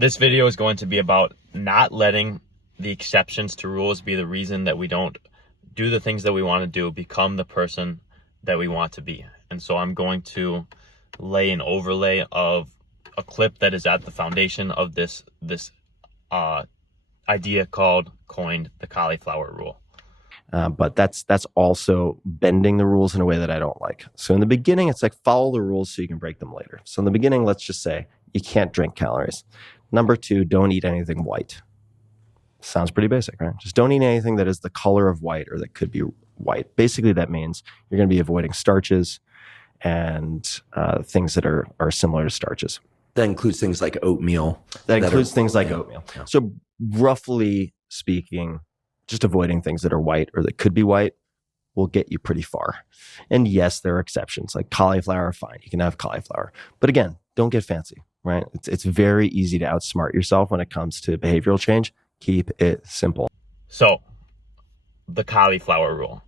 This video is going to be about not letting the exceptions to rules be the reason that we don't do the things that we want to do, become the person that we want to be. And so I'm going to lay an overlay of a clip that is at the foundation of this idea coined the cauliflower rule. But that's also bending the rules in a way that I don't like. So in the beginning, it's like follow the rules so you can break them later. So in the beginning, let's just say you can't drink calories. Number 2, don't eat anything white. Sounds pretty basic, right? Just don't eat anything that is the color of white or that could be white. Basically, that means you're going to be avoiding starches and things that are similar to starches. That includes things like oatmeal. Oatmeal. Yeah. So roughly speaking, just avoiding things that are white or that could be white will get you pretty far. And yes, there are exceptions like cauliflower, fine. You can have cauliflower. But again, don't get fancy, right? It's very easy to outsmart yourself when it comes to behavioral change. Keep it simple. So the cauliflower rule.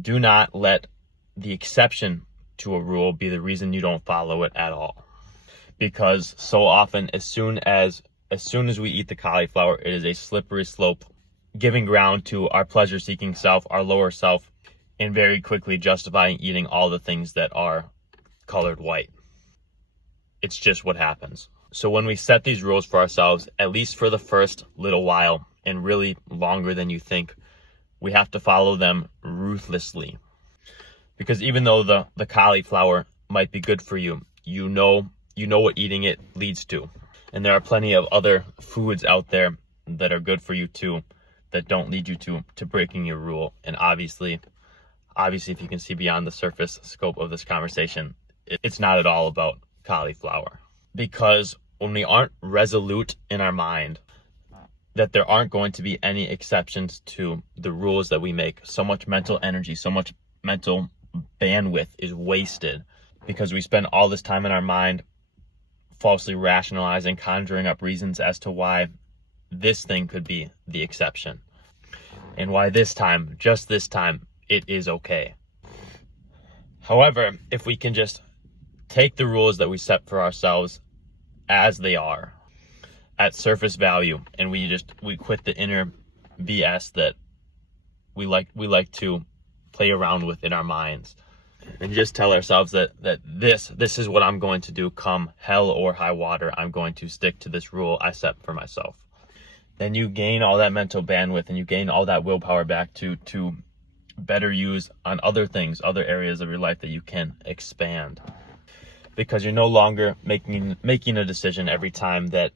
Do not let the exception to a rule be the reason you don't follow it at all. Because so often, as soon as we eat the cauliflower, it is a slippery slope, giving ground to our pleasure-seeking self, our lower self, and very quickly justifying eating all the things that are colored white. It's just what happens. So when we set these rules for ourselves, at least for the first little while, and really longer than you think, we have to follow them ruthlessly. Because even though the cauliflower might be good for you, you know what eating it leads to. And there are plenty of other foods out there that are good for you too, that don't lead you to breaking your rule. And obviously, if you can see beyond the surface scope of this conversation, it's not at all about cauliflower. Because when we aren't resolute in our mind that there aren't going to be any exceptions to the rules that we make, so much mental energy, so much mental bandwidth is wasted because we spend all this time in our mind falsely rationalizing, conjuring up reasons as to why this thing could be the exception and why this time, just this time, it is okay. However, if we can just take the rules that we set for ourselves as they are at surface value, and we quit the inner BS that we like to play around with in our minds, and just tell ourselves that this is what I'm going to do come hell or high water. I'm going to stick to this rule I set for myself. Then you gain all that mental bandwidth and you gain all that willpower back to better use on other things, other areas of your life that you can expand. Because you're no longer making a decision every time that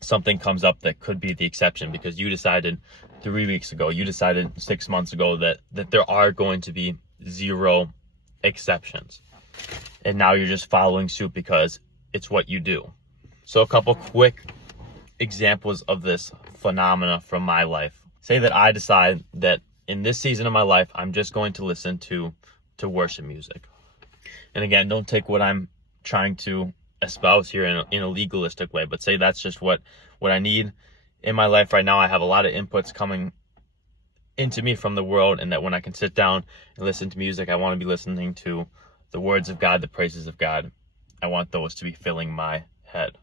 something comes up that could be the exception, because you decided 3 weeks ago, you decided 6 months ago that there are going to be 0 exceptions. And now you're just following suit because it's what you do. So a couple quick examples of this phenomena from my life. Say that I decide that in this season of my life, I'm just going to listen to worship music. And again, don't take what I'm trying to espouse here in a legalistic way, but say that's just what I need in my life right now. I have a lot of inputs coming into me from the world, and that when I can sit down and listen to music, I want to be listening to the words of God, the praises of God. I want those to be filling my head.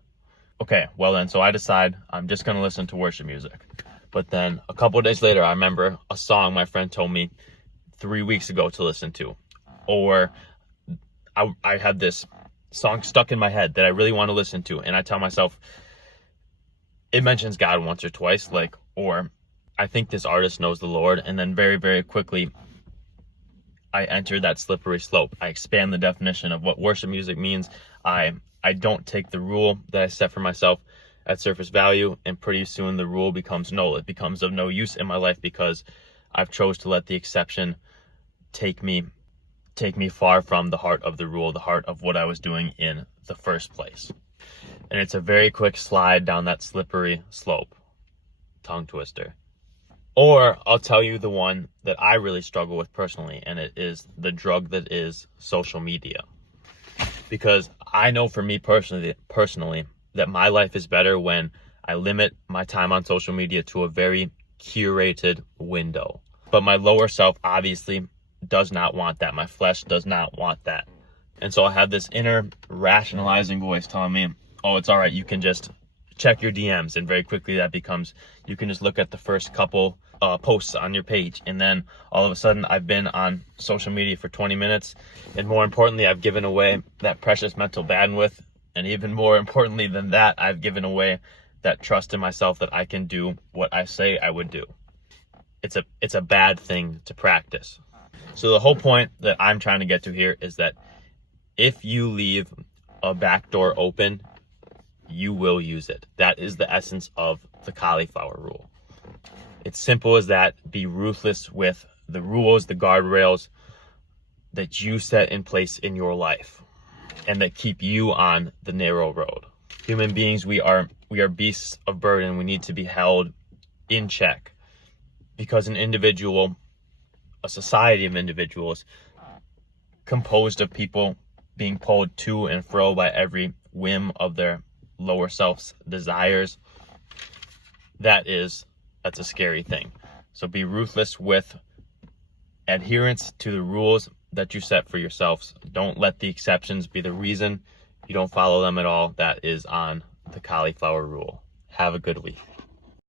Okay, well then, so I decide I'm just going to listen to worship music. But then a couple of days later, I remember a song my friend told me 3 weeks ago to listen to. Or I had this song stuck in my head that I really want to listen to, and I tell myself, it mentions God once or twice, or I think this artist knows the Lord, and then very, very quickly, I enter that slippery slope. I expand the definition of what worship music means. I don't take the rule that I set for myself at surface value, and pretty soon the rule becomes null. It becomes of no use in my life because I've chose to let the exception take me far from the heart of the rule, the heart of what I was doing in the first place. And it's a very quick slide down that slippery slope. Tongue twister. Or I'll tell you the one that I really struggle with personally, and it is the drug that is social media. Because I know for me personally that my life is better when I limit my time on social media to a very curated window. But my lower self obviously does not want that. My flesh does not want that. And so I have this inner rationalizing voice telling me, oh, it's all right. You can just check your DMs, and very quickly that becomes, you can just look at the first couple posts on your page, and then all of a sudden I've been on social media for 20 minutes, and more importantly, I've given away that precious mental bandwidth, and even more importantly than that, I've given away that trust in myself that I can do what I say I would do. It's a bad thing to practice. So the whole point that I'm trying to get to here is that if you leave a back door open, you will use it. That is the essence of the cauliflower rule. It's simple as that. Be ruthless with the rules, the guardrails that you set in place in your life and that keep you on the narrow road. Human beings, we are beasts of burden. We need to be held in check because an individual, a society of individuals composed of people being pulled to and fro by every whim of their lower self's desires, that's a scary thing. So be ruthless with adherence to the rules that you set for yourselves. Don't let the exceptions be the reason you don't follow them at all. That is on the cauliflower rule. Have a good week.